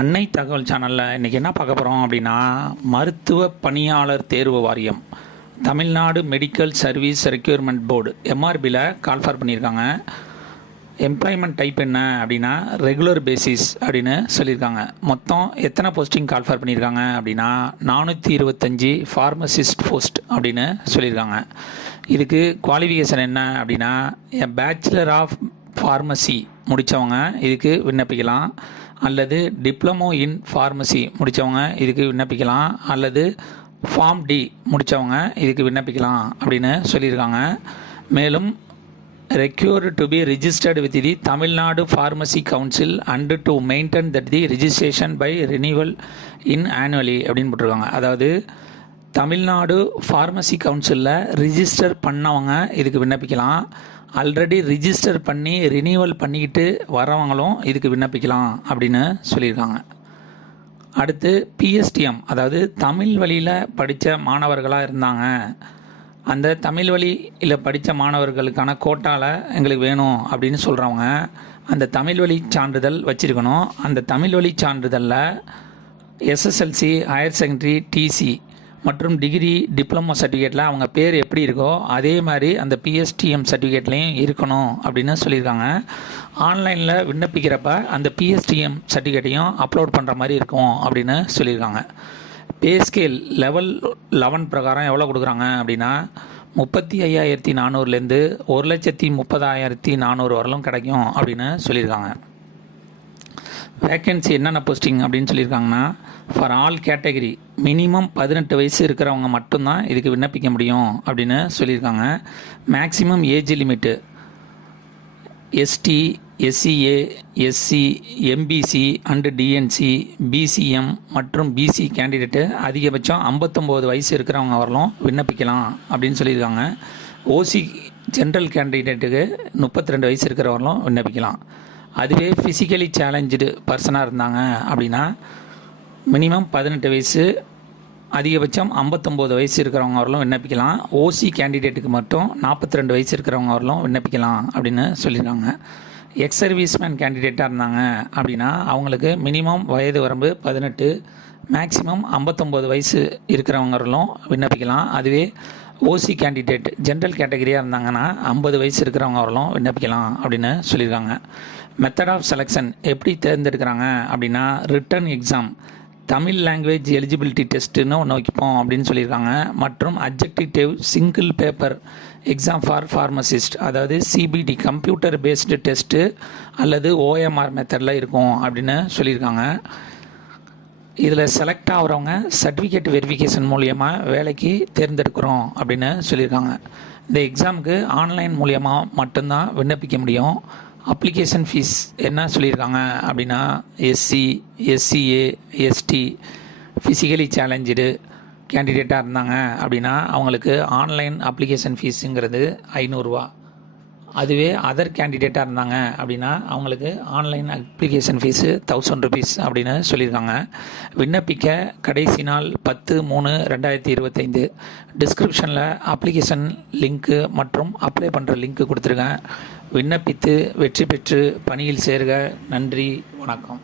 அன்னை தகவல் சேனலில் இன்றைக்கி என்ன பார்க்க போகிறோம் அப்படின்னா மருத்துவ பணியாளர் தேர்வு வாரியம் Tamil Nadu medical service recruitment board எம்ஆர்பியில் call for பண்ணியிருக்காங்க. எம்ப்ளாய்மெண்ட் டைப் என்ன அப்படின்னா ரெகுலர் பேசிஸ் அப்படின்னு சொல்லியிருக்காங்க. மொத்தம் எத்தனை போஸ்டிங் கால்ஃபார் பண்ணியிருக்காங்க அப்படின்னா நானூற்றி இருபத்தஞ்சி ஃபார்மசிஸ்ட் போஸ்ட் அப்படின்னு சொல்லியிருக்காங்க. இதுக்கு குவாலிஃபிகேஷன் என்ன அப்படின்னா பேச்சுலர் ஆஃப் ஃபார்மசி முடித்தவங்க இதுக்கு விண்ணப்பிக்கலாம். அல்லது டிப்ளமோ இன் ஃபார்மசி முடித்தவங்க இதுக்கு விண்ணப்பிக்கலாம். அல்லது ஃபார்ம் டி முடித்தவங்க இதுக்கு விண்ணப்பிக்கலாம் அப்படின்னு சொல்லியிருக்காங்க. மேலும் required to be registered with the Tamil Nadu pharmacy council and to maintain that the registration by renewal in annually அப்படின்னு போட்டிருக்காங்க. அதாவது தமிழ்நாடு ஃபார்மசி கவுன்சிலில் ரிஜிஸ்டர் பண்ணவங்க இதுக்கு விண்ணப்பிக்கலாம். ஆல்ரெடி ரிஜிஸ்டர் பண்ணி ரினியூவல் பண்ணிக்கிட்டு வரவங்களும் இதுக்கு விண்ணப்பிக்கலாம் அப்படின்னு சொல்லியிருக்காங்க. அடுத்து பிஎஸ்டிஎம் அதாவது தமிழ் வழியில் படித்த மாணவர்களாக இருந்தாங்க. அந்த தமிழ் வழியில் படித்த மாணவர்களுக்கான கோட்டாவில் எங்களுக்கு வேணும் அப்படின்னு சொல்கிறவங்க அந்த தமிழ் வழி சான்றிதழ் வச்சுருக்கணும். அந்த தமிழ் வழி சான்றிதழில் எஸ்எஸ்எல்சி ஹையர் செகண்டரி டிசி மற்றும் டிகிரி டிப்ளமோ சர்டிஃபிகேட்டில் அவங்க பேர் எப்படி இருக்கோ அதே மாதிரி அந்த பிஎஸ்டிஎம் சர்டிஃபிகேட்லேயும் இருக்கணும் அப்படின்னு சொல்லியிருக்காங்க. ஆன்லைனில் விண்ணப்பிக்கிறப்ப அந்த பிஎஸ்டிஎம் சர்டிஃபிகேட்டையும் அப்லோட் பண்ணுற மாதிரி இருக்கும் அப்படின்னு சொல்லியிருக்காங்க. பே ஸ்கேல் லெவல் லெவன் பிரகாரம் எவ்வளோ கொடுக்குறாங்க அப்படின்னா முப்பத்தி ஐயாயிரத்தி நானூறுலேருந்து ஒரு லட்சத்தி முப்பதாயிரத்தி நானூறு வரலும் கிடைக்கும் அப்படின்னு சொல்லியிருக்காங்க. வேக்கன்சி என்னென்ன போஸ்டிங் அப்படின்னு சொல்லியிருக்காங்கன்னா ஃபார் ஆல் கேட்டகரி மினிமம் பதினெட்டு வயசு இருக்கிறவங்க மட்டும்தான் இதுக்கு விண்ணப்பிக்க முடியும் அப்படின்னு சொல்லியிருக்காங்க. Maximum age limit ST SCA SC MBC and DNC BCM மற்றும் பிசி கேண்டிடேட்டு அதிகபட்சம் ஐம்பத்தொம்போது வயசு இருக்கிறவங்க வரலும் விண்ணப்பிக்கலாம் அப்படின்னு சொல்லியிருக்காங்க. ஓசி ஜென்ரல் கேண்டிடேட்டுக்கு முப்பத்தி ரெண்டு வயசு இருக்கிறவர்களும் விண்ணப்பிக்கலாம். அதுவே ஃபிசிக்கலி சேலஞ்சு பர்சனாக இருந்தாங்க அப்படின்னா மினிமம் பதினெட்டு வயசு அதிகபட்சம் ஐம்பத்தொம்போது வயசு இருக்கிறவங்க வரலும் விண்ணப்பிக்கலாம். ஓசி கேண்டிடேட்டுக்கு மட்டும் நாற்பத்தி ரெண்டு வயசு இருக்கிறவங்க வரலும் விண்ணப்பிக்கலாம் அப்படின்னு சொல்லியிருக்காங்க. எக்ஸ் சர்வீஸ்மேன் கேண்டிடேட்டாக இருந்தாங்க அப்படின்னா அவங்களுக்கு மினிமம் வயது வரம்பு பதினெட்டு மேக்ஸிமம் ஐம்பத்தொம்போது வயசு இருக்கிறவங்களும் விண்ணப்பிக்கலாம். அதுவே ஓசி கேண்டிடேட் ஜென்ரல் கேட்டகரியாக இருந்தாங்கன்னா ஐம்பது வயசு இருக்கிறவங்க வரலும் விண்ணப்பிக்கலாம் அப்படின்னு சொல்லியிருக்காங்க. மெத்தட் ஆஃப் செலெக்ஷன் எப்படி தேர்ந்தெடுக்கிறாங்க அப்படின்னா written exam Tamil language eligibility டெஸ்ட்டுன்னு ஒன்று வைப்போம் அப்படின்னு சொல்லியிருக்காங்க. மற்றும் objective single paper exam for pharmacist அதாவது சிபிடி கம்ப்யூட்டர் பேஸ்டு டெஸ்ட்டு அல்லது ஓஎம்ஆர் மெத்தடில் இருக்கும் அப்படின்னு சொல்லியிருக்காங்க. இதில் செலக்ட் ஆகிறவங்க சர்டிஃபிகேட் வெரிஃபிகேஷன் மூலியமாக வேலைக்கு தேர்ந்தெடுக்கிறோம் அப்படின்னு சொல்லியிருக்காங்க. இந்த எக்ஸாமுக்கு ஆன்லைன் மூலியமாக மட்டும்தான் விண்ணப்பிக்க முடியும். அப்ளிகேஷன் ஃபீஸ் என்ன சொல்லியிருக்காங்க அப்படின்னா SC SCA ST physically challenge கேண்டிடேட்டாக இருந்தாங்க அப்படின்னா அவங்களுக்கு ஆன்லைன் அப்ளிகேஷன் ஃபீஸுங்கிறது ஐநூறுரூவா அதுவே அதர் கேண்டிடேட்டாக இருந்தாங்க அப்படின்னா அவங்களுக்கு online application fees thousand rupees அப்படின்னு சொல்லியிருக்காங்க. விண்ணப்பிக்க கடைசி நாள் பத்து மூணு ரெண்டாயிரத்தி இருபத்தைந்து. டிஸ்கிரிப்ஷனில் அப்ளிகேஷன் லிங்க்கு மற்றும் அப்ளை பண்ணுற லிங்க்கு கொடுத்துருக்கேன். விண்ணப்பித்து வெற்றி பெற்று பணியில் சேர்க. நன்றி வணக்கம்.